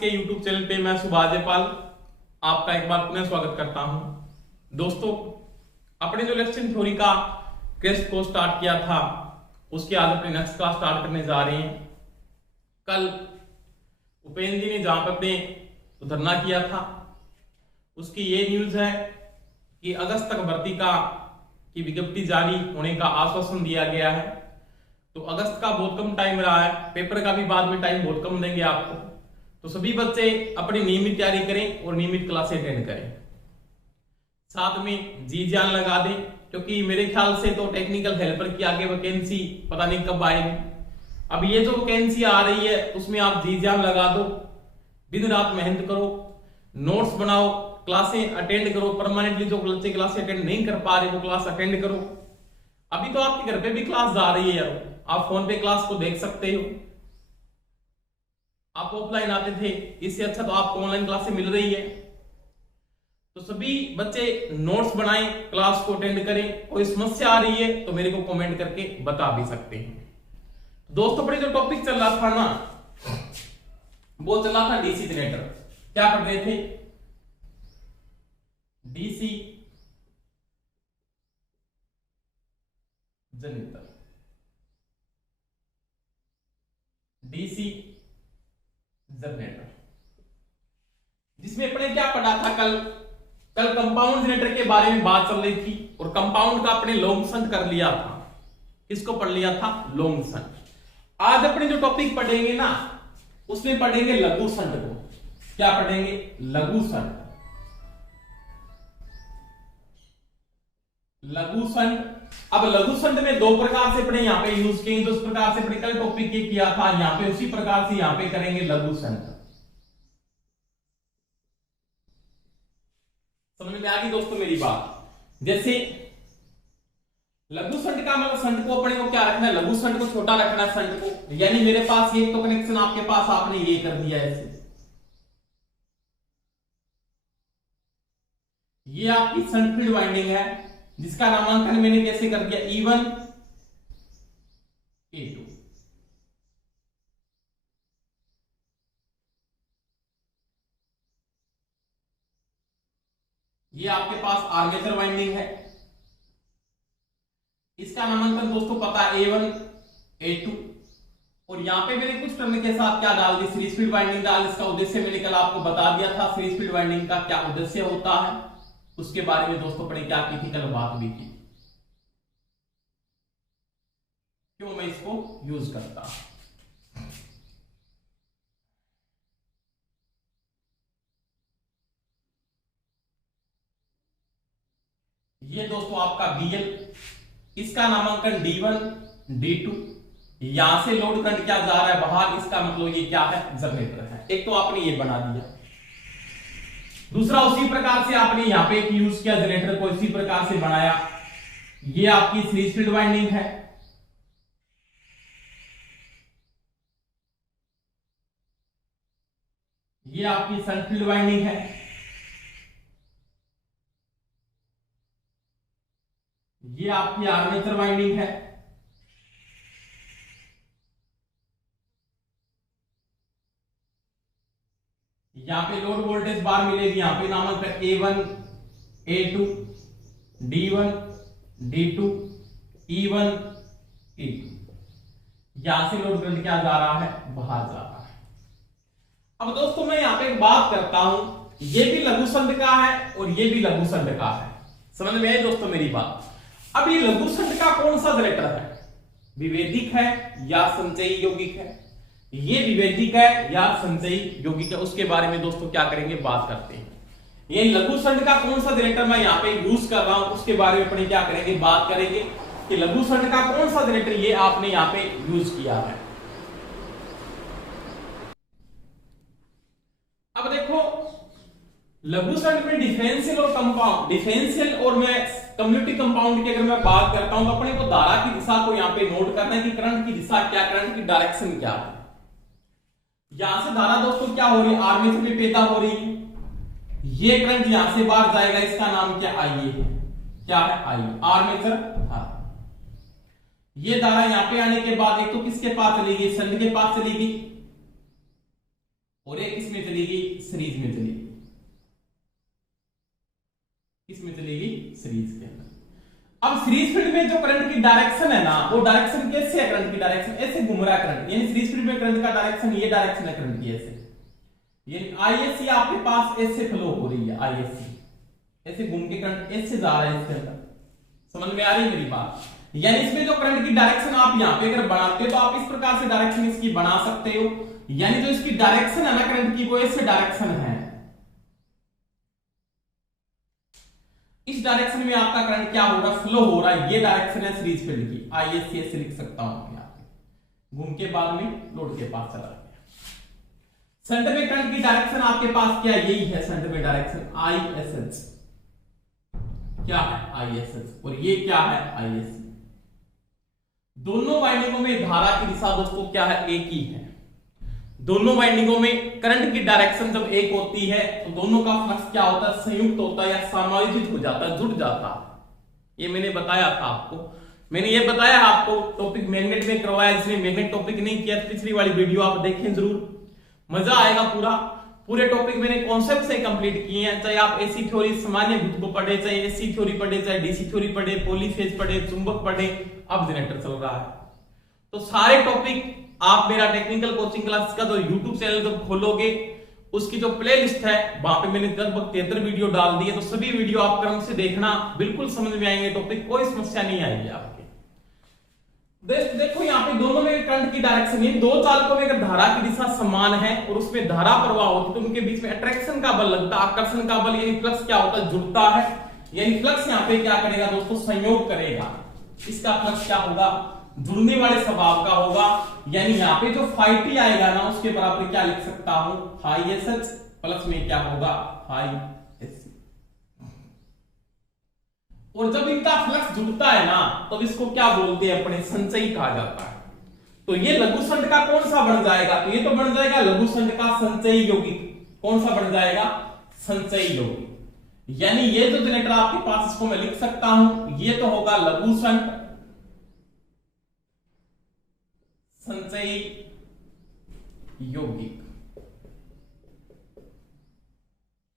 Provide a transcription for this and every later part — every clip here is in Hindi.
के YouTube चैनल पे मैं सुभाष जयपाल आपका एक बार पुनः स्वागत करता हूं। दोस्तों, अपने जो इलेक्शन थ्योरी का टेस्ट को स्टार्ट किया था उसके आज अपने नेक्स्ट क्लास स्टार्ट करने जा रहे हैं। कल उपेंद्र जी ने जहां पर अपने धरना किया था उसकी ये न्यूज है कि अगस्त तक भर्ती की विज्ञप्ति जारी होने का आश्वासन दिया गया है। तो अगस्त का बहुत कम टाइम रहा है, पेपर का भी बाद में टाइम बहुत कम देंगे आपको। तो सभी बच्चे अपनी नियमित तैयारी करें और नियमित क्लासें अटेंड करें, साथ में जी जान लगा दें, क्योंकि मेरे ख्याल से तो टेक्निकल हेल्पर की आगे वैकेंसी पता नहीं कब आएगी। अब ये जो वैकेंसी आ रही है उसमें आप जी जान लगा दो, दिन रात मेहनत करो, नोट्स बनाओ, क्लासें अटेंड करो। परमानेंटली जो बच्चे क्लासें अटेंड नहीं कर पा रहे वो क्लास अटेंड करो। अभी तो आपके घर पे भी क्लास जा रही है यार, आप फोन पे क्लास को देख सकते हो। आप ऑफलाइन आते थे, इससे अच्छा तो आपको ऑनलाइन क्लासें मिल रही है। तो सभी बच्चे नोट्स बनाएं, क्लास को अटेंड करें। कोई समस्या आ रही है तो मेरे को कमेंट करके बता भी सकते हैं। दोस्तों, अपने जो टॉपिक चल रहा था ना वो चल रहा था डीसी जनरेटर। क्या पढ़ रहे थे? डीसी जनरेटर, डीसी जनरेटर, जिसमें अपने क्या पढ़ा था कल कंपाउंड जनरेटर के बारे में बात चल रही थी और कंपाउंड का अपने लॉन्ग शंट कर लिया था। किसको पढ़ लिया था? Long shunt. आज अपने जो टॉपिक पढ़ेंगे ना उसमें पढ़ेंगे लघु शंट को। क्या पढ़ेंगे? लघु शंट। लघु शंट। अब लघु शंट में दो प्रकार से अपने यहाँ पे यूज किए, तो उस प्रकार से अपने कल टॉपिक ये किया था, यहाँ पे उसी प्रकार से यहाँ पे करेंगे लघु शंट। समझ में आ गई दोस्तों मेरी बात? जैसे लघु शंट का मतलब शंट को अपने को क्या रखना है? लघु शंट को छोटा रखना है शंट को। यानी मेरे पास ये तो कनेक्शन, आपके पास आपने ये कर दिया ऐसे। ये आपकी शंट फील्ड वाइंडिंग है जिसका नामांकन मैंने कैसे कर दिया? E1 E2। ये आपके पास आर्मेचर वाइंडिंग है, इसका नामांकन दोस्तों पता है A1 A2। और यहां पे मैंने कुछ टर्म के साथ क्या डाल दी? सीरीज फील्ड वाइंडिंग डाल। इसका उद्देश्य मैंने कल आपको बता दिया था, सीरीज फील्ड वाइंडिंग का क्या उद्देश्य होता है, उसके बारे में दोस्तों अपने क्या की थी, कल बात भी की, क्यों मैं इसको यूज करता। ये दोस्तों आपका BL, इसका नामांकन D1 D2। यहां से लोड करंट क्या जा रहा है बाहर, इसका मतलब ये क्या है? जनरेटर है। एक तो आपने ये बना दिया। दूसरा उसी प्रकार से आपने यहां पे एक यूज किया, जनरेटर को इसी प्रकार से बनाया। ये आपकी सीरीज फील्ड वाइंडिंग है। ये आपकी शंट फील्ड वाइंडिंग है। ये आपकी आर्मेचर वाइंडिंग है। यहां पे लोड वोल्टेज बार मिलेगी, यहां पे नामांकन A1 A2 D1 D2 E1 E2। यहां से लोड करंट क्या जा रहा है? बाहर जा रहा है। अब दोस्तों मैं यहां पे एक बात करता हूं, ये भी लघु शंट का है और ये भी लघु शंट का है। समझ में आई दोस्तों मेरी बात? अब ये लघु शंट का कौन सा जनरेटर है? विभेदिक है या संचयी यौगिक है? ये विभेदिक है या संचयी यौगिक है, उसके बारे में दोस्तों क्या करेंगे, बात करते हैं। ये लघु शंट का कौन सा जनरेटर मैं यहाँ पे यूज कर रहा हूं उसके बारे में अपने क्या करेंगे, बात करेंगे कि लघु शंट का कौन सा जनरेटर ये आपने यहाँ पे यूज किया है। अब देखो, लघु शंट में डिफरेंशियल और कंपाउंड, डिफरेंशियल और मैं कम्युनिटी कंपाउंड की अगर मैं बात करता हूं तो अपने को धारा की दिशा को यहाँ पे नोट करना है कि करंट की दिशा क्या, करंट की डायरेक्शन क्या है। यहां से धारा दोस्तों क्या हो रही है? आर्मेचर में पैदा हो रही है। ये करंट यहां से बाहर जाएगा, इसका नाम क्या? IA है। क्या है? IA, आर्मेचर धारा। ये धारा यहां पे आने के बाद एक तो किसके पास चलेगी? शंट के पास चलेगी और एक किसमें चली सीरीज में चलेगी। किसमें चलेगी? सीरीज के अंदर। अब सीरीज फील्ड में जो करंट की डायरेक्शन है ना, वो डायरेक्शन कैसे है? करंट की डायरेक्शन ऐसे घूम रहा है करंट, यानी सीरीज फील्ड में करंट का डायरेक्शन ये डायरेक्शन है करंट की, ऐसे यानी आईएससी आपके पास ऐसे फ्लो हो रही है, आईएससी ऐसे घूम के करंट ऐसे जा रहा है इसके अंदर। समझ में आ रही है मेरी बात? यानी इसमें जो करंट की डायरेक्शन आप यहां पे अगर बनाते हो तो आप इस प्रकार से डायरेक्शन इसकी बना सकते हो, यानी जो इसकी डायरेक्शन है ना करंट की, वो ऐसे डायरेक्शन है। इस डायरेक्शन में आपका करंट क्या हो रहा है? फ्लो हो रहा है। ये डायरेक्शन है सीरीज फील्ड की, आईएससी ऐसे लिख सकता हूं यहां पे, घूम के बाद में लोड के पास चला गया। शंट में करंट की डायरेक्शन आपके पास क्या? यही है शंट में डायरेक्शन, आईएसएच। क्या है? आईएसएच। और ये क्या है? आईएससी। दोनों वाइंडिंगों में धारा की दिशा दोस्तों क्या है? एक ही है। दोनों वाइंडिंगों में करंट की डायरेक्शन जब एक होती है तो दोनों का फ्लक्स क्या होता है? संयुक्त होता है या समायोजित हो जाता है, जुड़ जाता है। ये मैंने बताया था आपको, मैंने ये बताया आपको टॉपिक मैग्नेट में करवाया, जिसमें मैग्नेट टॉपिक नहीं किया पिछली वाली वीडियो आप देखें जरूर, मजा आएगा। पूरे टॉपिक मैंने कॉन्सेप्ट से कंप्लीट किए हैं, चाहे आप एसी थ्योरी सामान्य भूत को पढ़े, चाहे एसी थ्योरी पढ़े, चाहे डीसी थ्योरी पढ़े, पॉलीफेज पढ़े, चुंबक पढ़े, अब जनरेटर चल रहा है, तो सारे टॉपिक आप मेरा टेक्निकल कोचिंग क्लास का जो यूट्यूब चैनल जब खोलोगे उसकी जो प्लेलिस्ट है वहां पे मैंने लगभग 73 वीडियो डाल दी है, तो सभी वीडियो आप क्रम से देखना, बिल्कुल समझ में आएंगे टॉपिक, कोई समस्या नहीं आएगी आपके। देखो यहाँ पे दोनों में करंट की डायरेक्शन है, दो चालकों में अगर धारा की दिशा समान है और उसमें धारा प्रवाह होती है तो उनके बीच में अट्रैक्शन का बल लगता है, आकर्षण का बल, यानी फ्लक्स क्या होता है? जुड़ता है। यानी फ्लक्स यहाँ पे क्या करेगा दोस्तों? संयोग करेगा। इसका फ्लक्स क्या होगा? जुड़ने वाले स्वभाव का होगा। यानी यहाँ पे जो फाई टी आएगा ना उसके बराबर क्या लिख सकता हूं? फाई एस एच प्लस में क्या होगा? Phi S C. और जब इनका फ्लक्स जुड़ता है ना तब इसको क्या बोलते हैं? अपने संचयी कहा जाता है। तो ये लघु संट का कौन सा बन जाएगा? तो ये तो बन जाएगा लघु संट का संचयी यौगिक। कौन सा बन जाएगा? संचयी यौगिक। यानी ये जो जनरेटर आपके पास, इसको मैं लिख सकता हूं, ये तो होगा लघु संट संचयी यौगिक,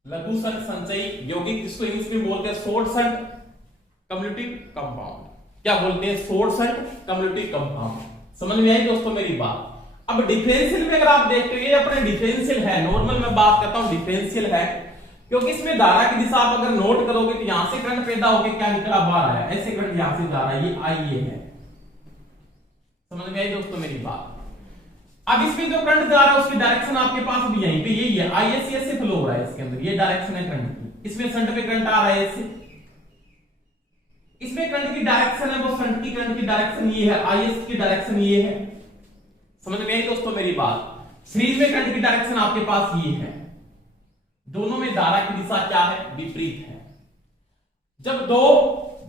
लघु संट संचयी यौगिक, जिसको इंग्लिश में बोलते हैं शॉर्ट संट कम्युलेटिव कंपाउंड। क्या बोलते हैं? Short shunt cumulative compound. समझ में आई दोस्तों मेरी बात? अब डिफरेंशियल में अगर आप देखते हो, ये अपने डिफरेंशियल है, नॉर्मल में बात करता हूं डिफरेंशियल है, क्योंकि इसमें धारा की दिशा आप अगर नोट करोगे तो यहां से करंट पैदा होकर क्या निकला? बाहर आया, ऐसे करंट यहां से जा रहा है, ये आईए है। समझ में आई दोस्तों मेरी बात? अब इसमें जो करंट जा रहा है उसकी डायरेक्शन आपके पास भी यहीं पे यही है, आईएससी से फ्लो हो रहा है इसके अंदर, ये डायरेक्शन है करंट की। इसमें शंट में करंट आ रहा है ऐसे, इसमें करंट की डायरेक्शन है वो शंट की करंट की डायरेक्शन ये है, आईएस की डायरेक्शन ये है। समझ में आई दोस्तों मेरी बात? सीरीज में करंट की डायरेक्शन आपके पास ये है। दोनों में धारा की दिशा क्या है? विपरीत है। जब दो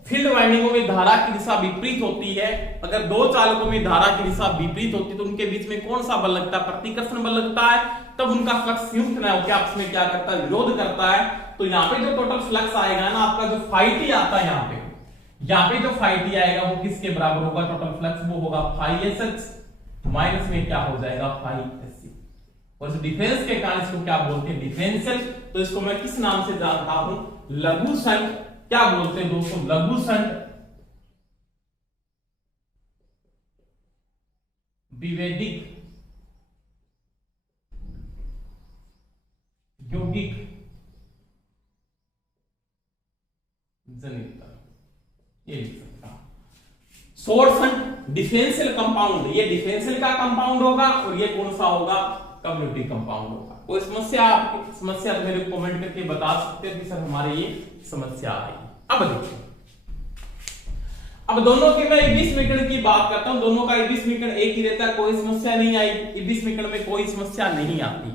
फील्ड वाइंडिंगों में धारा की दिशा विपरीत होती है, अगर दो चालकों में धारा की दिशा विपरीत होती है तो उनके बीच में कौन सा बल लगता है? प्रतिकर्षण बल लगता है। तब उनका फ्लक्स संयुक्त न होकर आपस में क्या करता है? विरोध करता है। तो यहाँ पे जो टोटल फ्लक्स आएगा ना आपका, जो फाई टी आता है यहाँ पे जो फाई टी आएगा वो किसके बराबर होगा? टोटल फ्लक्स वो होगा फाई एस एच माइनस में क्या हो जाएगा? Phi S C. और इस डिफरेंस के कारण इसको क्या बोलते हैं? डिफरेंशियल। तो इसको मैं किस नाम से जानता हूं? लघु संट। क्या बोलते हैं दोस्तों? लघु संट विभेदिक यौगिक जनित्र, ये लिख सकता हूं। शॉर्ट संट डिफरेंशियल कंपाउंड, ये डिफरेंशियल का कंपाउंड होगा और ये कौन सा होगा? कम्युनिटी कंपाउंड होगा। कोई समस्या? आपकी समस्या तो मेरे को कमेंट करके बता सकते हैं कि सर हमारे ये समस्या आई। अब देखिए, अब दोनों के मैं इबिस समीकरण की बात करता हूं, दोनों का इबिस समीकरण एक ही रहता है, कोई समस्या नहीं आई। इबिस समीकरण में कोई समस्या नहीं आती।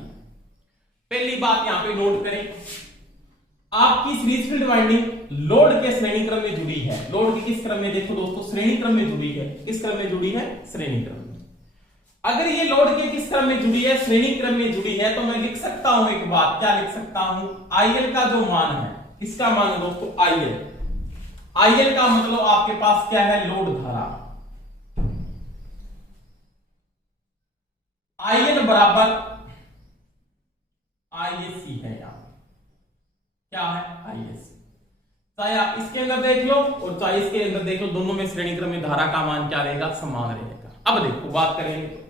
पहली बात यहां पे नोट करें, आपकी सीरीज फील्ड वाइंडिंग लोड के श्रेणी क्रम में जुड़ी है। लोड के किस क्रम में? देखो दोस्तों, श्रेणी क्रम में जुड़ी है। किस क्रम में जुड़ी है? श्रेणी क्रम में। अगर ये लोड के किस क्रम में जुड़ी है? श्रेणी क्रम में जुड़ी है, तो मैं लिख सकता हूं एक बात, क्या लिख सकता हूं? आईएल का जो मान है, किसका मान है दोस्तों? आईएल। आईएल का मतलब आपके पास क्या है? लोड धारा। आईएल बराबर आईएससी है यहाँ पे, क्या है आईएससी। चाहे आप इसके अंदर देख लो और चाहे इसके अंदर देख लो, दोनों में श्रेणी क्रम में धारा का मान क्या रहेगा, समान रहेगा। अब देखो बात करेंगे तो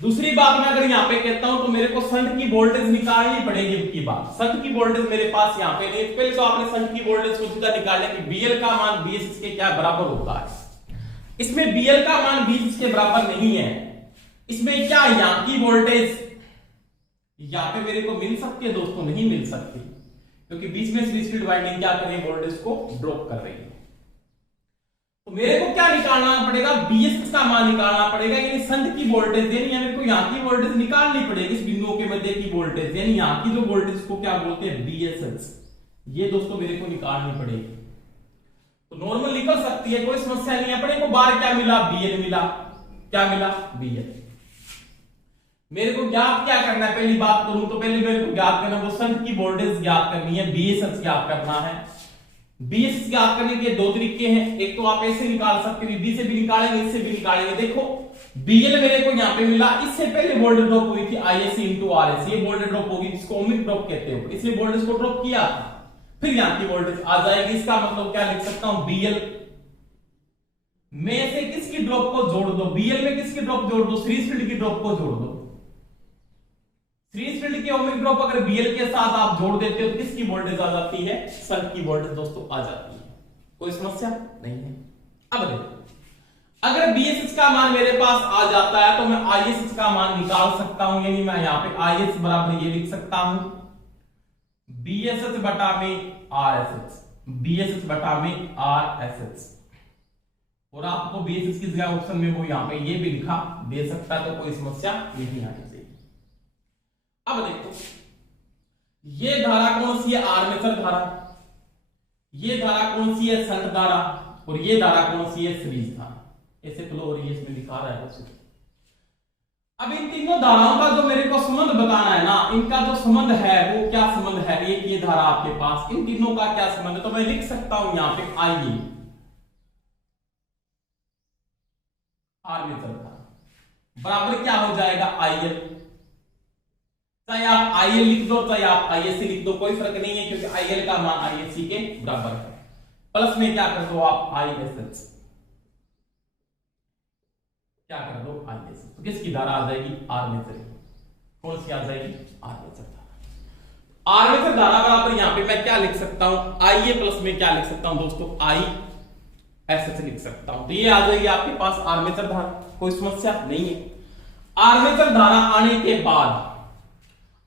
दूसरी बात मैं अगर यहाँ पे कहता हूं तो मेरे को शंट की वोल्टेज निकालनी पड़ेगी। की बात शंट की वोल्टेज मेरे पास यहाँ पे नहीं, पहले तो आपने शंट की वोल्टेज को सीधा निकालना कि बीएल का मान बीएसएस के क्या बराबर होता है। इसमें बीएल का मान बीएसएस के बराबर नहीं है। इसमें क्या यहाँ की वोल्टेज यहाँ पे मेरे को मिल सकती है दोस्तों, नहीं मिल सकती, क्योंकि बीच में सीरीज फील्ड वाइंडिंग क्या कर रही है, वोल्टेज को ड्रॉप कर रही है। तो मेरे को क्या निकालना पड़ेगा, बीएसएस का मान निकालना पड़ेगा, यानी शंट की वोल्टेज, यानी मेरे को यहाँ की वोल्टेज निकालनी पड़ेगी, इस बिंदुओं के मध्य की वोल्टेज, यानी यहाँ की जो वोल्टेज को क्या बोलते हैं, बीएसएस। ये दोस्तों मेरे को निकालनी पड़ेगी। तो नॉर्मल निकल सकती है, कोई समस्या नहीं है। अपने को बार क्या मिला, बीएल मिला, क्या मिला, बीएल। मेरे को ज्ञात क्या करना है, पहली बात करूं तो पहले मेरे को ज्ञात करना, वो शंट की वोल्टेज ज्ञात करनी है, बीएसएस ज्ञात करना है। बीएसएस ज्ञात करने के दो तरीके हैं, एक तो आप ऐसे निकाल सकते हैं, बी से भी निकालेंगे, इससे भी निकालेंगे। देखो बीएल मेरे को यहाँ पे मिला, इससे पहले वोल्टेज ड्रॉप हुई थी आईएससी इंटू आरएस, ये वोल्टेज ड्रॉप होगी जिसको ओमिक ड्रॉप कहते हो, इसलिए वोल्टेज को ड्रॉप किया, फिर यहाँ की वोल्टेज आ जाएगी। इसका मतलब क्या लिख सकता हूं, बीएल में से किसकी ड्रॉप को जोड़ दो, बीएल में किसकी ड्रॉप जोड़ दो, सीरीज फील्ड की ड्रॉप को जोड़ दो। सीरीज फील्ड की ओमिक ड्रॉप अगर बीएल के साथ आप जोड़ देते हो तो किसकी वोल्टेज आ जाती है, शंट की वोल्टेज दोस्तों आ जाती है। कोई समस्या नहीं है। अब देखो, अगर बीएसएस का मान मेरे पास आ जाता है तो मैं आईएसएस का मान निकाल सकता हूं, यानी मैं यहां पे आईएस बराबर ये लिख सकता हूं, बीएसएस बटा में आरएसएस, बीएसएस बटा में आरएसएस। और आपको बीएसएस की जगह ऑप्शन में वो यहां पे ये भी लिखा दे सकता है, तो कोई समस्या नहीं आनी चाहिए। अब देखो, ये धारा कौन सी है, आर्मेचर धारा, ये धारा कौन सी है, शंट धारा, और ये धारा कौन सी है, सीरीज धारा। ऐसे तो और ये इसमें लिखा रहा है। अब इन तीनों धाराओं का जो मेरे को संबंध बताना है ना, इनका जो संबंध है वो क्या संबंध है, एक ये धारा आपके पास, इन तीनों का क्या संबंध है, तो मैं लिख सकता हूं यहां पे आईए आर्मेचर धारा बराबर क्या हो जाएगा, आईएल। चाहे आप आईएल लिख दो चाहे आप आईएससी लिख दो, कोई फर्क नहीं है, क्योंकि आईएल का मान आईएससी के बराबर है। प्लस में क्या कर दो आप, आईएसएच, क्या कर दो, आईएसएच। तो किसकी धारा आ जाएगी, आर्मेचर की। कौन सी आ जाएगी, आर्मेचर धारा। आर्मेचर धारा बराबर यहां पे मैं क्या लिख सकता हूं, आईए प्लस में क्या लिख सकता हूं दोस्तों, आई एसएच लिख सकता हूं। तो ये आ जाएगी आपके पास आर्मेचर धारा, कोई समस्या नहीं है। आर्मेचर धारा आने के बाद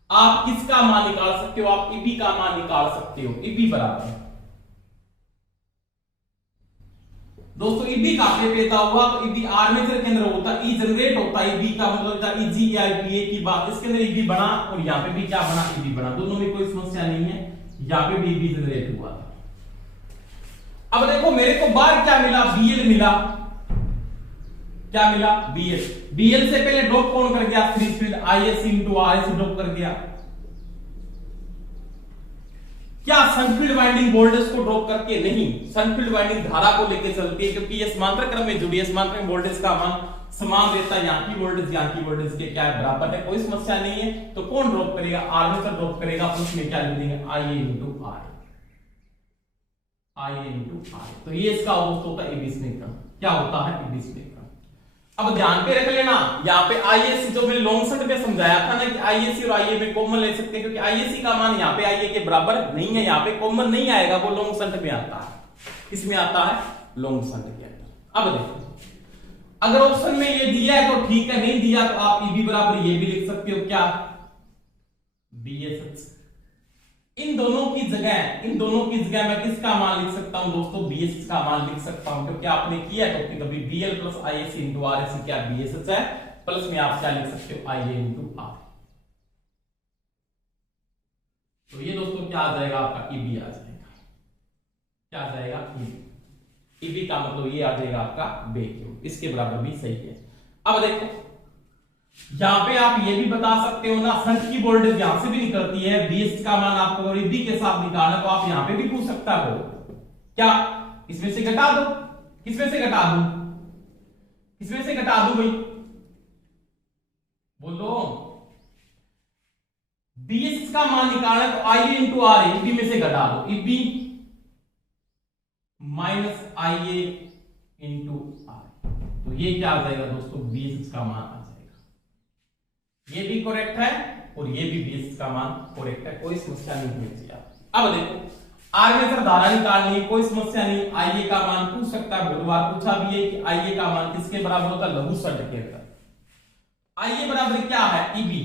आप किसका मान निकाल सकते हो, आप ईबी का मान निकाल सकते हो। ईबी बराबर दोस्तों, ईबी कहां पे पैदा हुआ, तो ईबी आर्मेचर के अंदर होता है, ई जनरेट होता है, ईबी का मतलब होता है ईजी या ईबीए की बात। इसके अंदर ईबी बना और यहां पे भी क्या बना, ईबी बना, दोनों में कोई समस्या नहीं है, यहां पे भी ईबी जनरेट हुआ था। अब देखो मेरे को बाहर क्या मिला, बीएल मिला, क्या मिला, बीएल। बीएल से पहले ड्रॉप कौन कर गया, series field ISC into RSC drop कर दिया। क्या शंट फील्ड वाइंडिंग वोल्टेज को ड्रॉप करके, नहीं, शंट फील्ड वाइंडिंग धारा को लेकर चलती है, क्योंकि ये समांतर क्रम में जुड़ी है, समांतर में वोल्टेज का मान समान रहता है, यहाँ की वोल्टेज यहाँ की वोल्टेज के क्या है, बराबर है, कोई समस्या नहीं है। तो कौन ड्रॉप करेगा, आर्मेचर ड्रॉप करेगा, प्लस में क्या लिख देंगे, आईए इंटू आर, आईए इंटू आर। तो ये इसका दोस्तों होता है ईबी स्नेह क्रम, क्या होता है, ईबी स्नेह क्रम। अब ध्यान पे रख लेना, यहाँ पे आईएससी जो मैंने लॉन्ग शंट में समझाया था ना कि आईएससी और आईए में कॉमन ले सकते हैं, क्योंकि आईएससी का मान यहाँ पे आईए के बराबर नहीं है, यहाँ पे कॉमन नहीं आएगा, वो लॉन्ग शंट में आता है। इसमें आता है लॉन्ग शंट के अंदर। अब देखो, अगर ऑप्शन में ये दिया है तो ठीक है, नहीं दिया तो आप ईबी बराबर ये भी लिख सकते हो, क्या, बीएसएच। इन दोनों की जगह मैं किसका मान लिख सकता हूं दोस्तों, बीएसएच का मान लिख सकता हूं, क्योंकि आपने किया है तो कभी BL plus ISC into RSC क्या बीएसएच है, प्लस में आप क्या लिख सकते हो, आईए इंटू आर। तो ये दोस्तों क्या आ जाएगा, आपका ईबी आ जाएगा, क्या आ जाएगा, ईबी। ईबी का मतलब ये आ जाएगा आपका वैक्यूम, इसके बराबर भी सही है। अब देखो यहां पे आप ये भी बता सकते हो ना, शंट की वोल्टेज यहां से भी निकलती है, बीएस का मान आपको अगर ईबी के साथ निकालना तो आप यहां पे भी पूछ सकता हो, क्या इसमें से घटा दो, किसमें से घटा दूं, किसमें से घटा दूं भाई, बोलो, BS का मान निकालना है तो IA इंटू आर ए, में से घटा दो, EB minus IA into R. तो ये क्या आ जाएगा दोस्तों, BS का मान आ जाएगा। ये भी करेक्ट है और ये भी BS का मान करेक्ट है, कोई समस्या नहीं होनी चाहिए। अब देखो आर्मेचर धारा निकालनी है, कोई समस्या नहीं। IA का मान पूछ सकता है, बहुत बार पूछा भी है कि IA का मान किसके बराबर होता है, लघु षट के अंदर। IA बराबर क्या है, EB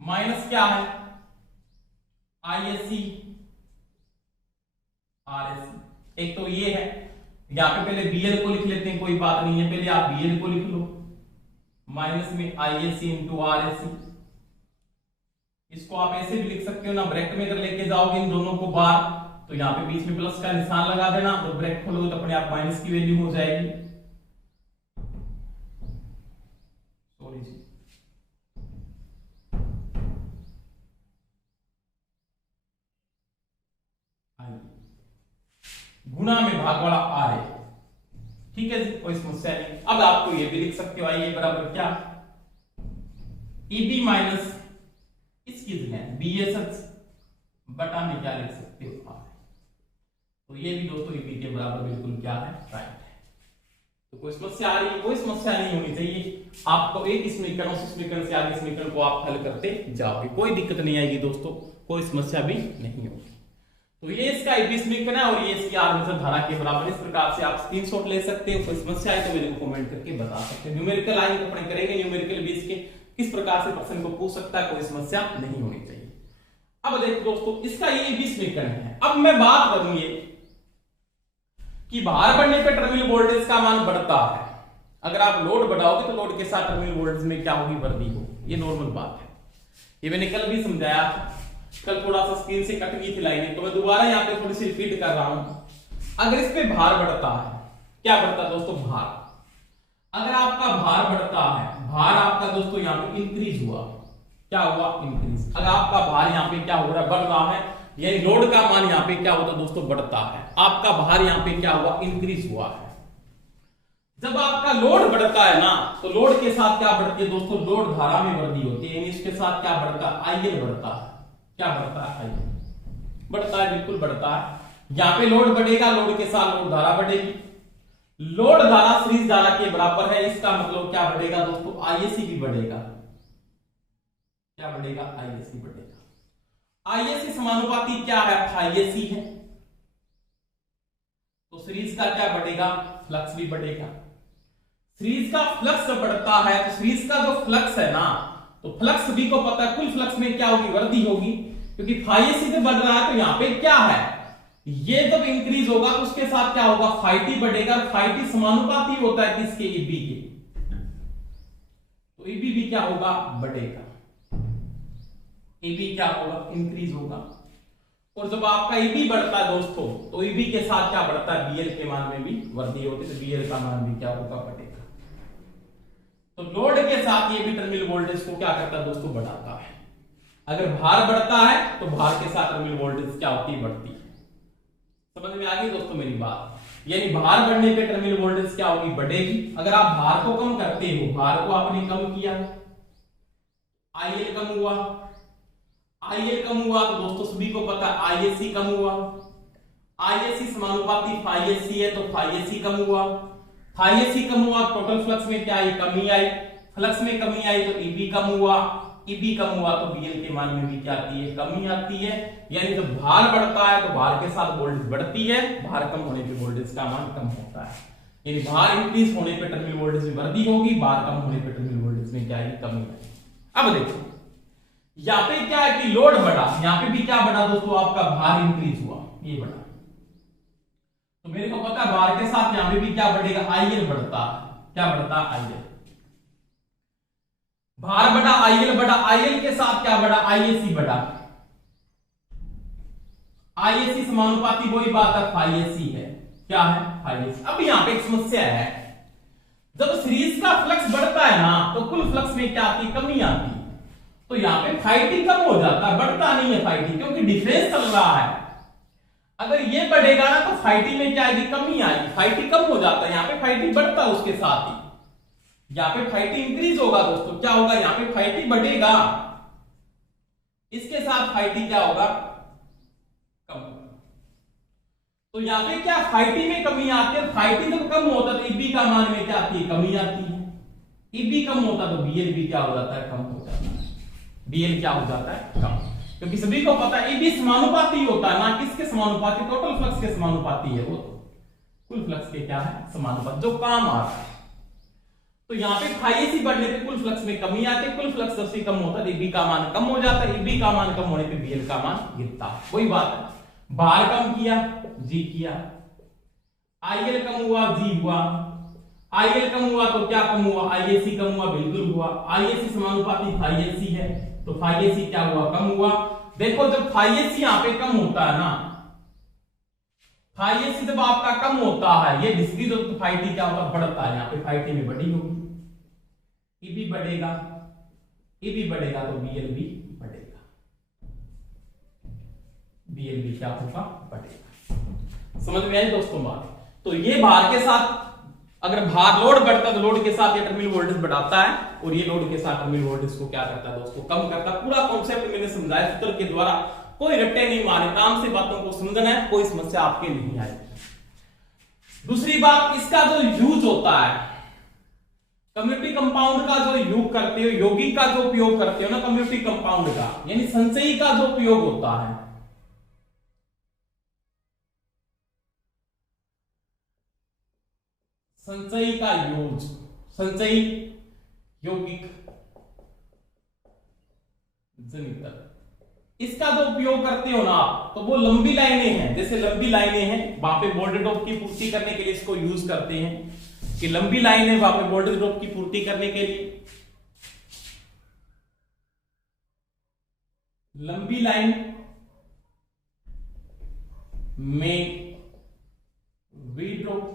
माइनस क्या है, ISC RSC। एक तो ये है, यहां पे पहले BL को लिख लेते हैं, कोई बात नहीं है, पहले आप BL को लिख लो, माइनस में ISC इंटू RSC। इसको आप ऐसे भी लिख सकते हो ना, ब्रैकेट में अगर लेके जाओगे इन दोनों को बाहर तो यहाँ पे बीच में प्लस का निशान लगा देना, तो ब्रैकेट खोलोगे तो अपने आप माइनस की वैल्यू हो जाएगी। सॉरी जी, गुणा में भाग वाला आर है, ठीक है जी, कोई समस्या नहीं। अब आपको ये भी लिख सकते हो, आइए बराबर क्या, EB माइनस इसकी जगह BSH बटा में क्या लिख सकते हो, आर। तो ये भी दोस्तों EB के बराबर बिल्कुल क्या है, राइट है। तो कोई समस्या आ रही है, कोई समस्या नहीं होनी चाहिए। आपको एक समीकरण उस समीकरण से आगे समीकरण को आप हल करते जाओगे, कोई दिक्कत नहीं आएगी दोस्तों, कोई समस्या भी नहीं होगी। तो ये इसका EB समीकरण है और ये इसकी आर्मेचर धारा के बराबर। इस प्रकार से आप स्क्रीनशॉट ले सकते हो, कोई समस्या है तो मेरे को कमेंट करके बता सकते हो। न्यूमेरिकल आएंगे तो अपने करेंगे, न्यूमेरिकल भी इसके किस प्रकार से प्रश्न को पूछ सकता है, कोई समस्या नहीं होनी चाहिए। अब देखो दोस्तों, इसका ये EB समीकरण है। अब मैं बात करूं ये कि भार बढ़ने पे टर्मिनल वोल्टेज का मान बढ़ता है। अगर आप लोड बढ़ाओगे तो लोड के साथ टर्मिनल वोल्टेज में क्या होगी, वृद्धि होगी, ये नॉर्मल बात है। ये मैंने कल भी समझाया था, कल थोड़ा सा स्क्रीन से कट गई थी लाइनें, तो मैं दोबारा यहाँ पे थोड़ी सी रिपीट कर रहा हूं। अगर इस पे भार बढ़ता है, क्या बढ़ता है दोस्तों, भार। अगर आपका भार बढ़ता है, भार आपका दोस्तों यहाँ पे इंक्रीज हुआ, क्या हुआ, इंक्रीज। अगर आपका भार यहाँ पे क्या हो रहा है, बढ़ रहा है, यानी लोड का मान यहाँ पे क्या होता है दोस्तों, बढ़ता है। आपका भार यहाँ पे क्या हुआ, इंक्रीज हुआ है। जब आपका लोड बढ़ता है ना, तो लोड के साथ क्या बढ़ती है दोस्तों, लोड धारा में वृद्धि होती है, इसके साथ क्या बढ़ता है, IL बढ़ता है। क्या बढ़ता है, IL बढ़ता है, बिल्कुल बढ़ता है। यहाँ पे लोड बढ़ेगा, लोड के साथ लोड धारा बढ़ेगी। लोड धारा सीरीज धारा के बराबर है, इसका मतलब क्या बढ़ेगा दोस्तों, ISC भी बढ़ेगा। क्या बढ़ेगा, ISC बढ़ेगा। ISC समानुपाती क्या है, ISC है, तो सीरीज का क्या बढ़ेगा, फ्लक्स भी बढ़ेगा। सीरीज का फ्लक्स बढ़ता है तो सीरीज का जो फ्लक्स है ना, तो फ्लक्स भी को पता है, कुल फ्लक्स में क्या होगी, वृद्धि होगी, क्योंकि ISC से बढ़ रहा है। तो यहां पे क्या है, ये जब इंक्रीज होगा तो उसके साथ क्या होगा, φt बढ़ेगा। φt समानुपाती होता है किसके, EB के, तो EB भी क्या होगा, बढ़ेगा। EB क्या होगा, इंक्रीज होगा। और जब आपका EB बढ़ता है दोस्तों, तो EB के साथ क्या बढ़ता है, BL के मान में भी वृद्धि होती है, तो BL का मान भी क्या होगा, बढ़ेगा। तो लोड के साथ ये भी टर्मिनल वोल्टेज को क्या करता है दोस्तों, बढ़ाता है। अगर भार बढ़ता है तो भार के साथ टर्मिनल वोल्टेज क्या होती है, बढ़ती है। समझ में आ गई दोस्तों मेरी बात, यानी भार बढ़ने पे टर्मिनल वोल्टेज क्या होगी, बढ़ेगी। अगर आप भार को कम करते हो, भार को आपने कम किया, IL कम हुआ, IL कम हुआ तो दोस्तों सभी को पता है ISC कम हुआ। ISC समानुपाती φSC है, तो φSC कम हुआ। φSC कम हुआ, टोटल फ्लक्स में क्या आई, कमी आई। फ्लक्स में कमी आई तो EB कम हुआ। EB कम हुआ तो BL के मान में भी क्या आती है, कमी आती है। यानी जब भार बढ़ता है तो भार के साथ वोल्टेज बढ़ती है, भार कम होने पे वोल्टेज का मान कम होता है। यानी भार इंक्रीज होने पे टर्मिनल वोल्टेज में वृद्धि होगी, भार कम होने पे टर्मिनल वोल्टेज में क्या आएगी, कमी आएगी। अब देखो यहाँ पे क्या है कि लोड बढ़ा, यहाँ पे भी क्या बढ़ा दोस्तों, आपका भार इंक्रीज हुआ, ये बढ़ा। तो मेरे को पता है भार के साथ यहाँ पे भी क्या बढ़ेगा, IL बढ़ता है। क्या बढ़ता है, IL। भार बढ़ा, IL बढ़ा, IL के साथ क्या बढ़ा, ISC बढ़ा। ISC समानुपाती वही बात है, φSC है। क्या है, φSC। अब यहाँ पे एक समस्या है, जब सीरीज का फ्लक्स बढ़ता है ना, तो कुल फ्लक्स में क्या आती है, कमी आती है। तो यहाँ पे φt कम हो जाता है, बढ़ता नहीं है φt, क्योंकि डिफरेंस चल रहा है। अगर ये बढ़ेगा ना तो φt में क्या आएगी, कमी आएगी। φt कम हो जाता है, यहाँ पे φt बढ़ता है उसके साथ ही। यहाँ पे फाइटी इंक्रीज होगा दोस्तों, क्या होगा यहाँ पे फाइटी बढ़ेगा, इसके साथ फाइटी क्या होगा, कम होगा। तो यहाँ पे क्या फाइटी में कमी आती है, फाइटी जब कम होता है तो ईबी का मान में क्या आती है, कमी आती है। ईबी कम होता तो बीएल भी क्या हो जाता है, कम हो जाता है। बीएल क्या हो जाता है, कम, क्योंकि सभी को पता है ईबी समानुपाती होता है, ना किसके समानुपाती, टोटल फ्लक्स के समानुपाती है, वो कुल फ्लक्स के क्या है, समानुपाती, जो काम आ रहा है। तो यहाँ पे फाइएसी बढ़ने पे कुल फ्लक्स में कमी आती है, कुल फ्लक्स सबसे कम होता है, ईबी का मान कम हो जाता है, ईबी का मान कम होने पे बीएल का मान गिरता है। वही बात है, भार कम किया, जी किया, आईएल कम हुआ, जी हुआ, आईएल कम हुआ तो क्या कम हुआ, आईएसी कम हुआ, बिल्कुल हुआ। आईएसी समानुपाती फाइएसी है, तो फाइएसी क्या हुआ, कम हुआ। देखो जब फाइएसी यहाँ पे कम होता है ना, फाइएसी जब आपका कम होता है, ये डिस्क्रीज होता है, फाइटी क्या होता है, बढ़ता है। यहाँ पे फाइटी में बड़ी होगी, ईबी बढ़ेगा, ईबी बढ़ेगा तो बीएल भी बढ़ेगा, बीएल भी क्या होगा, बढ़ेगा। समझ में आई दोस्तों बात। तो ये भार के साथ, अगर भार लोड बढ़ता है तो लोड के साथ ये टर्मिनल वोल्टेज बढ़ाता है, और ये लोड के साथ टर्मिनल वोल्टेज को क्या करता है दोस्तों, कम करता है। पूरा कॉन्सेप्ट मैंने समझाया सूत्र के द्वारा, कोई रट्टे नहीं मारे, काम से बातों को समझना है, कोई समस्या आपके नहीं आएगी। दूसरी बात, इसका जो यूज होता है, कम्युनिटी कंपाउंड का जो यूज करते हो, यौगिक का जो उपयोग करते हो ना, कम्युनिटी कंपाउंड का यानी संचयी का जो उपयोग होता है, संचयी का यूज, संचयी यौगिक जनित्र, इसका जो उपयोग करते हो ना आप, तो वो लंबी लाइनें हैं, जैसे लंबी लाइनें हैं, वहां पे वोल्टेज ड्रॉप की पूर्ति करने के लिए इसको यूज करते हैं, कि लंबी लाइन है वहां पे वोल्टेज ड्रॉप की पूर्ति करने के लिए, लंबी लाइन में वी ड्रॉप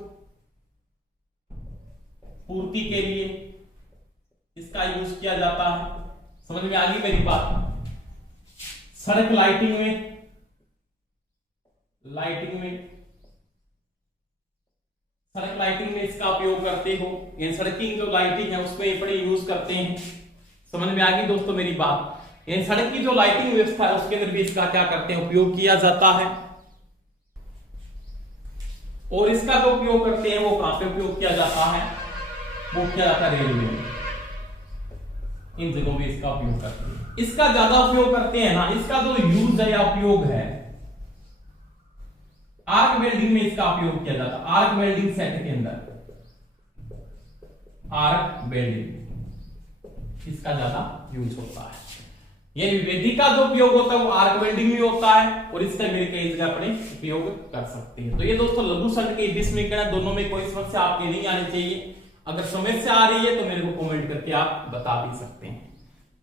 पूर्ति के लिए इसका यूज किया जाता है। समझ में आ गई मेरी बात। सड़क लाइटिंग में, सड़क लाइटिंग में इसका उपयोग करते हो, ये सड़क की जो लाइटिंग है उसमें ये बड़े यूज करते हैं। समझ में आ गई दोस्तों मेरी बात। ये सड़क की जो लाइटिंग व्यवस्था है उसके अंदर भी इसका क्या करते हैं, उपयोग किया जाता है। और इसका जो उपयोग करते हैं वो कहां पे उपयोग किया जाता है, वो किया जाता है रेलवे में, इन जगहों पे इसका उपयोग करते हैं। इसका ज्यादा उपयोग करते हैं ना, इसका जो यूज है या उपयोग है, आर्क वेल्डिंग में इसका उपयोग किया जाता है। आर्क वेल्डिंग सेट के अंदर, आर्क वेल्डिंग इसका ज्यादा यूज होता है। ये वेल्डिंग का जो उपयोग होता है वो आर्क वेल्डिंग में होता है, और इसका मेरे कई जगह अपने उपयोग कर सकते हैं। तो ये दोस्तों लघु संघ के विस्मीकरण, दोनों में कोई समस्या आपके नहीं आनी चाहिए। अगर समस्या आ रही है तो मेरे को कमेंट करके आप बता भी सकते हैं।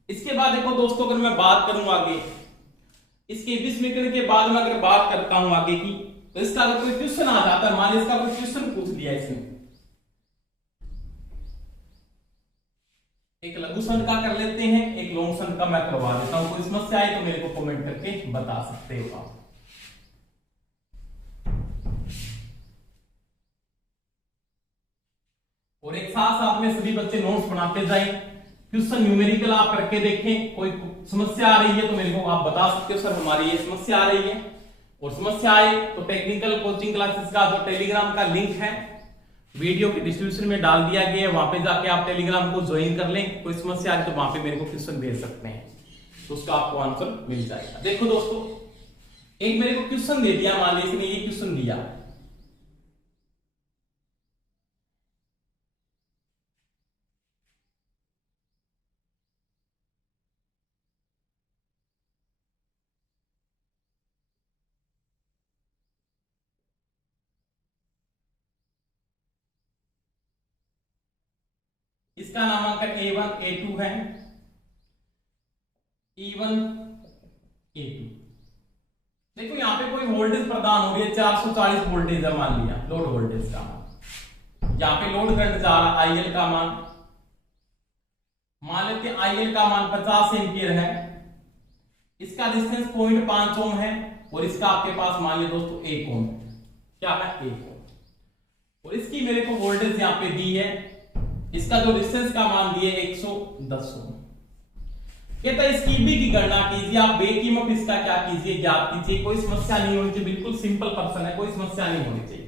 इसके बाद देखो दोस्तों, अगर मैं बात करूं आगे, इसके विस्मीकरण के बाद में अगर बात करता हूं आगे की, तो इसका अगर कोई क्वेश्चन आ जाता है, मान लीजिए इसका कोई क्वेश्चन पूछ दिया इसने, एक लघु संघ का कर लेते हैं, एक लॉन्ग संघ का मैं करवा देता हूं। कोई समस्या आए तो मेरे को कमेंट करके बता सकते हो आप। और एक साथ साथ में सभी बच्चे नोट्स बनाते जाएं, क्वेश्चन न्यूमेरिकल आप करके देखें। कोई समस्या आ रही है तो मेरे को आप बता सकते हो, सर हमारी ये समस्या आ रही है। और समस्या आए तो टेक्निकल कोचिंग क्लासेस का जो टेलीग्राम का लिंक है वीडियो के डिस्क्रिप्शन में डाल दिया गया है, वहां पे जाके आप टेलीग्राम को ज्वाइन कर लें। कोई समस्या आए तो वहां पे मेरे को क्वेश्चन भेज सकते हैं, तो उसका आपको आंसर मिल जाएगा। देखो दोस्तों, एक मेरे को क्वेश्चन दे दिया, मान लीजिए इसने ये क्वेश्चन दिया, इसका नामांकन A1 A2 है, E1 E2। देखो यहाँ पे कोई वोल्टेज प्रदान हो रही है, 440 वोल्टेज है मान लिया, लोड वोल्टेज का मान। यहाँ पे लोड करंट जा रहा है, IL का मान लेते हैं IL का मान 50 एम्पियर है, इसका डिस्टेंस 0.5 ओम है, और इसका आपके पास मान लिया दोस्तों 1 ओम, क्या है 1 ओम। और इसकी मेरे को वोल्टेज यहाँ पे दी है इसका जो डिस्टेंस का मान दिए 110 ओम। कहता है इसकी बी की गणना कीजिए, आप बे कीमत इसका क्या कीजिए, ज्ञात कीजिए। कोई समस्या नहीं होनी चाहिए, बिल्कुल सिंपल क्वेश्चन है, कोई समस्या नहीं होनी चाहिए।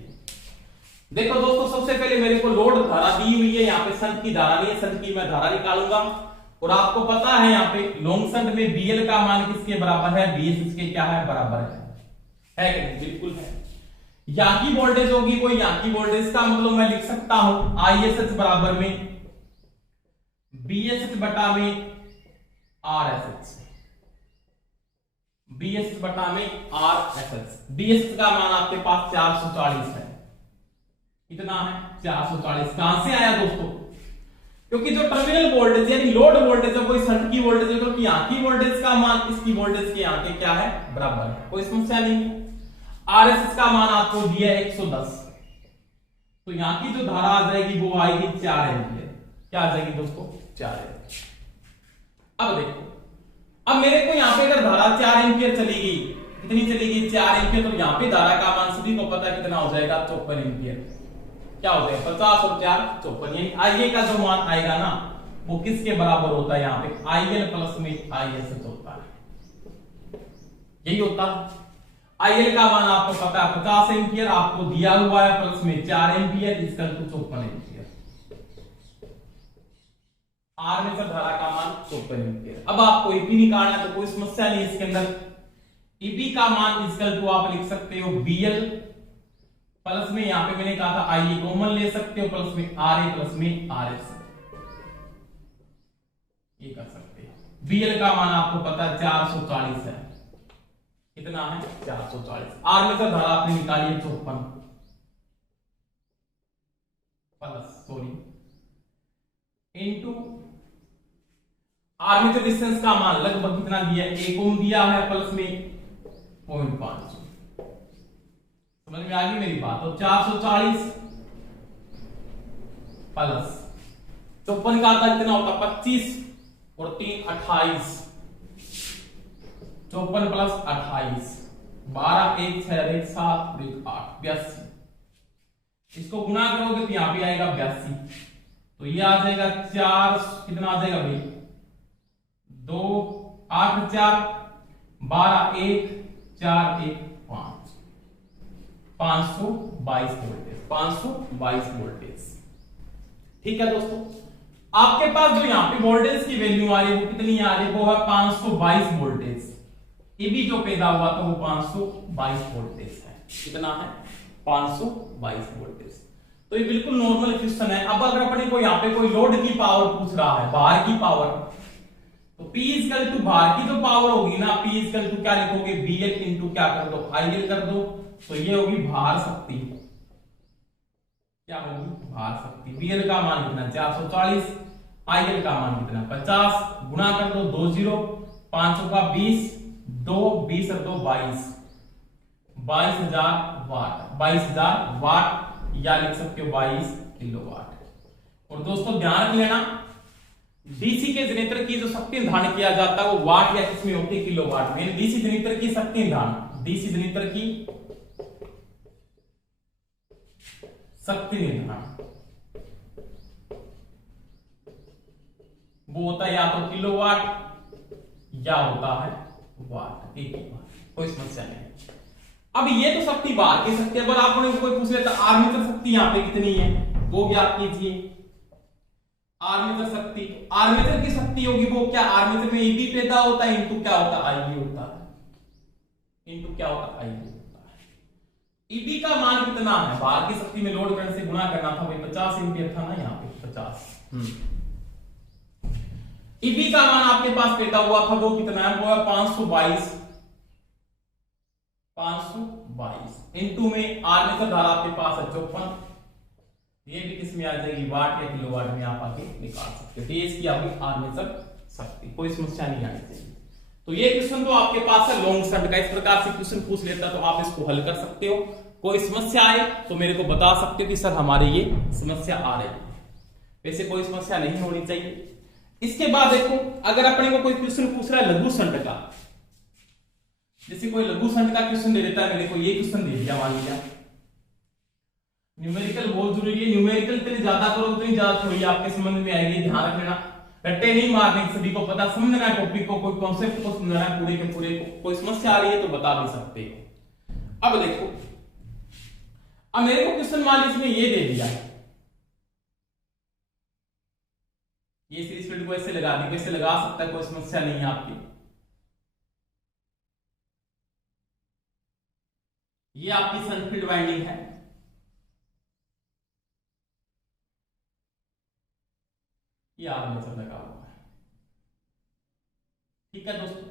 देखो दोस्तों, सबसे पहले मेरे को लोड धारा दी हुई है, यहाँ पे संट की धारा नहीं है, संट की मैं धारा निकालूंगा। और आपको पता है यहाँ पे लॉन्ग संट में बीएल का मान किसके बराबर है, बीएस इसके क्या है, बराबर है कि नहीं? बिल्कुल है। यहाँ की वोल्टेज होगी कोई, यहाँ की वोल्टेज का मतलब मैं लिख सकता हूं आईएसएच बराबर में बीएसएच बटा में आरएसएच, बीएसएच बटा में आरएसएच। बीएसएच का मान आपके पास 440 है। कितना है, 440। कहां से आया दोस्तों? क्योंकि जो टर्मिनल वोल्टेज यानी लोड वोल्टेज है, कोई शंट की वोल्टेज है, क्योंकि यहाँ की वोल्टेज का मान इसकी वोल्टेज के यहाँ के क्या है, बराबर है, कोई समस्या नहीं है। आरएसएस का मान आपको दिया है 110, तो यहाँ की जो धारा आ जाएगी वो आएगी 4 एम्पियर। क्या आ जाएगी दोस्तों, 4 एम्पियर। अब देखो, अब मेरे को यहाँ पे अगर धारा 4 एम्पियर चली गई, कितनी चली गई, 4 एम्पियर, तो यहाँ पे धारा का मान सभी को पता है कितना हो जाएगा, 54 एम्पियर। क्या हो जाएगा, 50 और 4 54। यानी आईए का जो मान आएगा ना वो किसके बराबर होता है, यहाँ पे आईएल प्लस में आईएसएच होता है, यही होता है। आईएल का मान आपको पता है 50 एम्पियर, आपको दिया हुआ है प्लस में 4 एम्पियर, इसका 54 एम्पियर। आर्मेचर धारा का मान 54 एम्पियर। अब आपको ईपी निकालना है तो कोई समस्या नहीं इसके अंदर। ईपी का मान इक्वल टू आप लिख सकते हो बीएल प्लस में, यहां पे मैंने कहा था आईए कॉमन ले सकते हो, प्लस में आरए प्लस में आरएस, ये कर सकते हो। बीएल का मान आपको पता है 440 है। कितना है, 440। आर्मेचर धारा आपने निकाली है 54 प्लस इनटू आर्मेचर डिस्टेंस का मान लगभग कितना दिया है, 1 ओम दिया है, प्लस में 0.5। समझ में आ गई मेरी बात? तो 440 प्लस 54 का आता कितना होता, 25 और 3 28, 54 प्लस 28, 12 1 6 1 7 1 8 82। इसको गुणा करोगे तो यहां पे आएगा 82, तो ये आ जाएगा 4, कितना आ जाएगा भाई, 2 8 4 12 1 4 1 5, 522 वोल्टेज, 522 वोल्टेज। ठीक है दोस्तों, आपके पास जो यहाँ पे वोल्टेज की वैल्यू आ रही है वो कितनी आ रही है, वो है 522 वोल्टेज। ईबी जो पैदा हुआ था वो 522 वोल्टेज है। कितना है, 522 वोल्टेज। तो ये बिल्कुल नॉर्मल क्वेश्चन है। अब अगर अपने को यहाँ पे कोई लोड की पावर पूछ रहा है, बाहर की पावर, तो P इक्वल टू बाहर की जो पावर होगी ना, P इक्वल टू क्या लिखोगे, BL इंटू क्या कर दो, IL कर दो, तो ये होगी भार शक्ति। क्या होगी, भार शक्ति। BL का मान कितना, 440, IL का मान कितना, 50, गुणा कर दो 2 0, 5 का 20, 2 20 और 2 22, 22,000 वाट, 22,000 वाट, या लिख सकते हो 22 किलोवाट। और दोस्तों ध्यान रख लेना, डीसी के जनरेटर की जो शक्ति निर्धारण किया जाता है वो वाट या किसमें होती है, किलोवाट में। डीसी जनरेटर की शक्ति निर्धारण, डीसी जनरेटर की शक्ति निर्धारण वो होता है या तो किलोवाट या होता है वाट, एक ही बात, कोई समस्या नहीं। अब ये तो शक्ति बाहर की शक्ति, अगर आपने कोई पूछ लेता आर्मेचर शक्ति यहाँ पे कितनी है वो ज्ञात कीजिए। आर्मेचर शक्ति, आर्मेचर की शक्ति होगी वो क्या, आर्मेचर में ईबी पैदा होता है, इनटू क्या होता है, आईबी होता है, इनटू क्या होता है, आईबी होता है। ईबी का मान कितना है, बाहर की शक्ति में लोड करने से गुणा करना था भाई, 50 एम्पियर था ना यहाँ पे, 50। ईबी का मान आपके पास पैदा हुआ था वो कितना है, वो है 522, 522 इनटू में आर्मेचर धारा आपके पास है 54, ये भी किसमें आ जाएगी, वाट या किलोवाट में आप आगे निकाल सकते हो। तो ये इसकी आपकी आर्मेचर शक्ति, कोई समस्या नहीं आनी चाहिए। तो ये क्वेश्चन तो आपके पास है लॉन्ग शंट का, इस प्रकार से क्वेश्चन पूछ लेता तो आप इसको हल कर सकते हो। कोई समस्या आए तो मेरे को बता सकते हो कि सर हमारे ये समस्या आ रही है, वैसे कोई समस्या नहीं होनी चाहिए। इसके बाद देखो, अगर अपने को कोई क्वेश्चन पूछ रहा है लघु शंट का, जैसे कोई लघु शंट का क्वेश्चन दे देता है, मेरे को ये क्वेश्चन दे दिया, मान लिया न्यूमेरिकल बहुत जरूरी है। न्यूमेरिकल इतनी ज्यादा करो उतनी ज्यादा थ्योरी आपके समझ में आएगी। ध्यान रखना, रट्टे नहीं मारने, सभी को पता समझना है टॉपिक को, कोई कॉन्सेप्ट को समझना है पूरे के पूरे को। कोई समस्या आ रही है तो बता भी सकते हो। अब देखो, अब मेरे को क्वेश्चन मान इसमें ये दे दिया, ये सीरीज फील्ड को ऐसे लगा दी, कैसे लगा सकता है, कोई समस्या नहीं है आपकी। ये आपकी सन फील्ड वाइंडिंग है, ये आर्मेचर लगा हुआ है। ठीक है दोस्तों,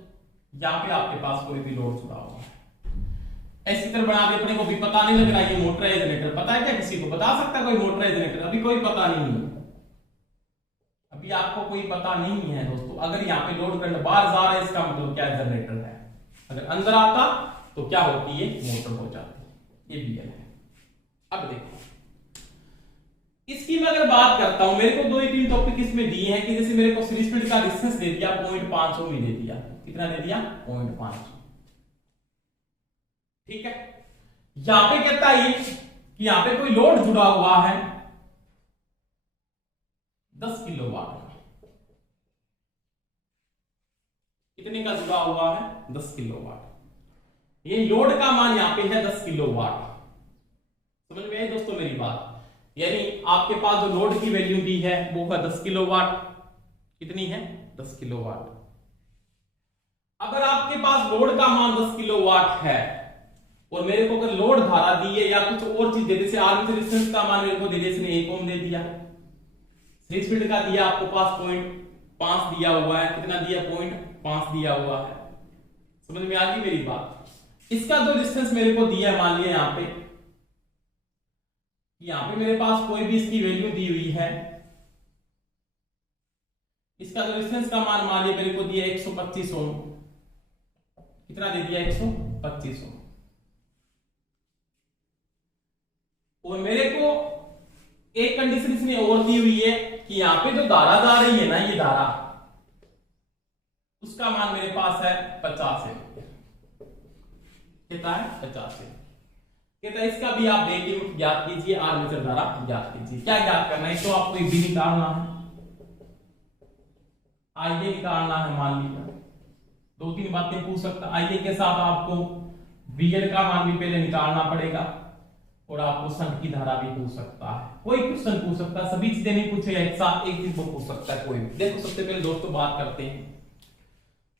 यहां पे आपके पास कोई भी लोड जुड़ा हुआ है। ऐसी तरह बना दे, अपने को भी पता नहीं लग रहा है ये मोटर है जनरेटर। पता है क्या किसी को? बता सकता है कोई मोटर है जनरेटर? अभी कोई पता नहीं है, अभी आपको कोई पता नहीं है दोस्तों। अगर यहाँ पे लोड करंट बाहर जा रहा है, इसका मतलब क्या है? जनरेटर है। अगर अंदर आता तो क्या होती है? मोटर हो जाती है। ये BL है। अब देखो, इसकी मैं अगर बात करता हूं, मेरे को 2-3 टॉपिक इसमें दिए हैं कि जैसे मेरे को सीरीज फील्ड का डिस्टेंस दे दिया 0.5 ओम दे दिया। कितना दे दिया? 0.5। ठीक है, यहां पे कहता है ये कि यहां पे कोई लोड जुड़ा हुआ है 10 किलोवाट। कितने का जुड़ा हुआ है? 10 किलोवाट। ये लोड का मान यहां पे है 10 किलोवाट। समझ में आई दोस्तों मेरी बात? यानी आपके पास जो लोड की वैल्यू दी है वो है 10 किलोवाट। कितनी है? 10 किलोवाट। अगर आपके पास लोड का मान 10 किलोवाट है और मेरे को अगर लोड धारा दी है या कुछ और चीज दे, जैसे आर्मेचर रेजिस्टेंस का मान मेरे को दे दिया, इसने 1 ओम दे दिया, सीरीज फील्ड का दिया आपको पास 0.5 दिया हुआ है। कितना दिया? 0.5 दिया हुआ है। समझ में आ गई मेरी बात? इसका जो डिस्टेंस मेरे को दिया है, मान लिया यहां पे मेरे पास कोई भी इसकी वैल्यू दी हुई है, इसका जो डिस्टेंस का मान मान लिया मेरे को दिया 125 ओम। कितना दे दिया? 125 ओम। और मेरे को एक कंडीशन इसमें और दी हुई है कि यहां पे जो धारा जा रही है ना, ये धारा, उसका मान मेरे पास है 50 है। कितना है? 50 है। कहता है इसका भी आप देखिए, ज्ञात कीजिए, आर्मेचर धारा ज्ञात कीजिए। क्या ज्ञात करना है? तो आपको भी निकालना है, आईए निकालना है। मान लीजिए 2-3 बातें पूछ सकता है। आईए के साथ आपको BL का मान भी पहले निकालना पड़ेगा और आपको शंट की धारा भी पूछ सकता है। कोई क्वेश्चन पूछ सकता है, सभी चीजें नहीं पूछेगा एक साथ, एक चीज वो पूछ सकता है कोई भी। देखो सबसे पहले दोस्तों बात करते हैं।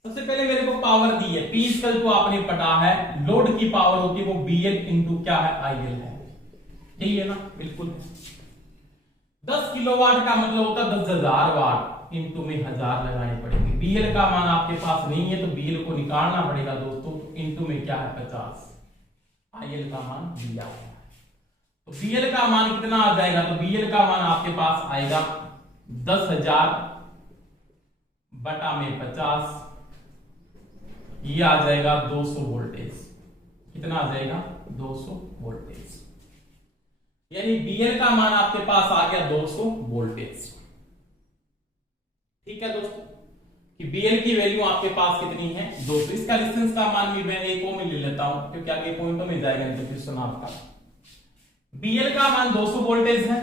सबसे पहले मेरे को पावर दी है, P इक्वल टू आपने पढ़ा है, लोड की पावर होती है वो BL इंटू क्या है? IL है। यही है ना? बिल्कुल। 10 किलोवाट का मतलब होता है 10,000 वाट, इंटू में 1000 लगाने पड़ेंगे। BL का मान आपके पास नहीं है तो BL को निकालना पड़ेगा दोस्तों। इंटू में क्या है? 50। IL का मान दिया है, तो BL का मान कितना आ जाएगा? तो BL का मान आपके पास आएगा 10,000 बटा में 50, ये आ जाएगा 200 वोल्टेज। कितना आ जाएगा? 200 वोल्टेज। यानी BL का मान आपके पास आ गया 200 वोल्टेज। ठीक है दोस्तों, कि BL की वैल्यू आपके पास कितनी है? 200। इसका रेजिस्टेंस का मान भी मैं 1 ओम ले लेता हूं क्योंकि आगे पॉइंटों में जाएगा क्वेश्चन आपका। BL का मान 200 वोल्टेज है।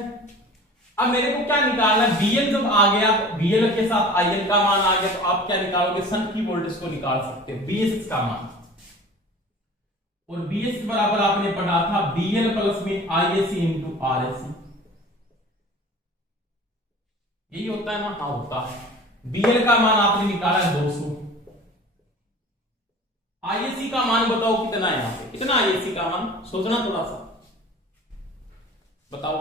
अब मेरे को क्या निकालना है? BL जब आ गया, BL के साथ IL का मान आ गया, तो आप क्या निकालोगे? शंट की वोल्टेज को निकाल सकते हो, BSS का मान। और BS बराबर आपने पढ़ा था BL प्लस में ISC इंटू RSC। यही होता है ना? हाँ होता है। BL का मान आपने निकाला है 200। ISC का मान बताओ कितना है यहां पे? कितना ISC का मान? सोचना थोड़ा सा, बताओ।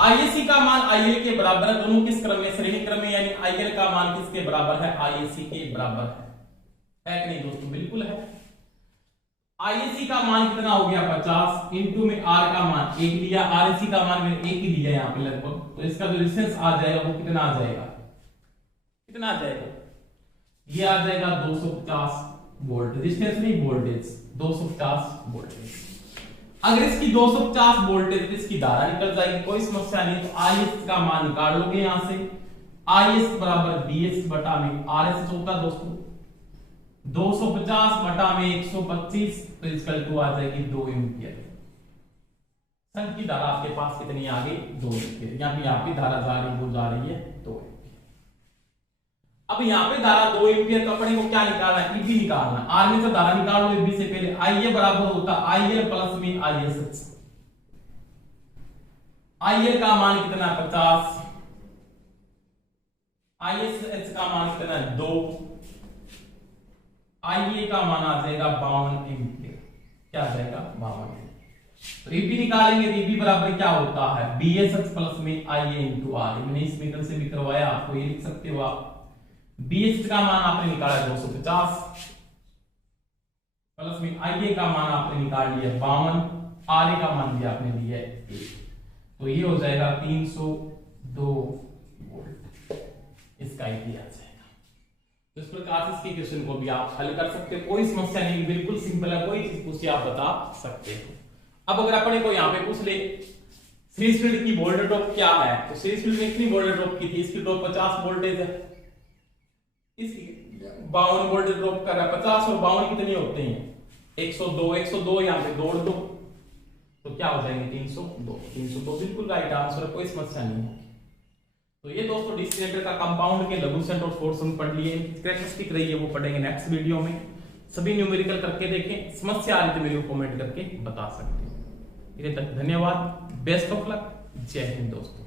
ISC का मान IL के बराबर है। दोनों किस क्रम में? श्रेणी क्रम में। यानी IL का मान किसके बराबर है? ISC के बराबर है कि नहीं दोस्तों? बिल्कुल है। ISC का मान कितना हो गया? 50 इंटू में R का मान 1 लिया, RSC का मान मैंने 1 ही लिया यहाँ पे लगभग, तो इसका जो रेजिस्टेंस आ जाएगा वो कितना आ जाएगा? कितना आ जाएगा? ये आ जाएगा 250 वोल्ट। रेजिस्टेंस नहीं, वोल्टेज। 250 वोल्टेज। अगर इसकी 250 वोल्टेज इसकी धारा निकल जाएगी, कोई समस्या नहीं। तो IS का मान निकाल लोगे यहां से। IS बराबर BS बटा में RS होगा दोस्तों। 250 बटा में 125, तो इसका टू आ जाएगी 2 एम्पियर। संट की धारा आपके पास कितनी आ गई 2 एम्पीयर, यानी यहाँ पे धारा जा रही वो जा रही है 2 एम्पीयर। अब यहाँ पे धारा 2 एम्पीयर तो अपने को क्या निकालना है, ईबी निकालना। आर्मेचर धारा निकाल लो ईबी से पहले। आईए बराबर होता आईएल प्लस में आईएसएच। आईएल का मान कितना है 50, आईएसएच का मान कितना है 2, आईए का मान आ जाएगा 52 एम्पीयर। क्या आ जाएगा 52 एम्पीयर। तो ईबी निकालेंगे तो ईबी बराबर क्या होता है बीएसएच प्लस में आईए इंटू आर। मैंने इस मीटर से भी करवाया, आपको ये लिख सकते हो आप। बीएसएच का मान आपने निकाला 250 प्लस में आईए का मान आपने निकाल लिया 52, आर का मान भी आपने लिया 1, तो ये हो जाएगा 302 वोल्ट। इसका ईबी आ जाएगा। तो इस प्रकार से इसके क्वेश्चन को भी आप हल कर सकते हो, कोई समस्या नहीं, बिल्कुल सिंपल है। कोई चीज पूछिए आप बता सकते हो। अब अगर अपने को यहाँ पे पूछ ले सीरीज फील्ड की वोल्टेज ड्रॉप क्या है, तो सीरीज फील्ड में कितनी वोल्टेज ड्रॉप की थी, इसकी ड्रॉप 50 वोल्टेज है, इसकी 52 वोल्टेज ड्रॉप कर रहा है। 50 और 52 कितने होते हैं 102, 102 यहाँ पे जोड़ दो तो क्या हो जाएंगे 302 बिल्कुल राइट आंसर, कोई समस्या नहीं है। तो ये दोस्तों डीसी जनरेटर का कंपाउंड के लघु सेंट और फोर्स हम पढ़ लिए। कैरेक्टरिस्टिक रही है वो पढ़ेंगे नेक्स्ट वीडियो में। सभी न्यूमेरिकल करके देखें, समस्या आ रही तो मेरे को कमेंट करके बता सकते हैं। धन्यवाद, बेस्ट ऑफ लक, जय हिंद दोस्तों।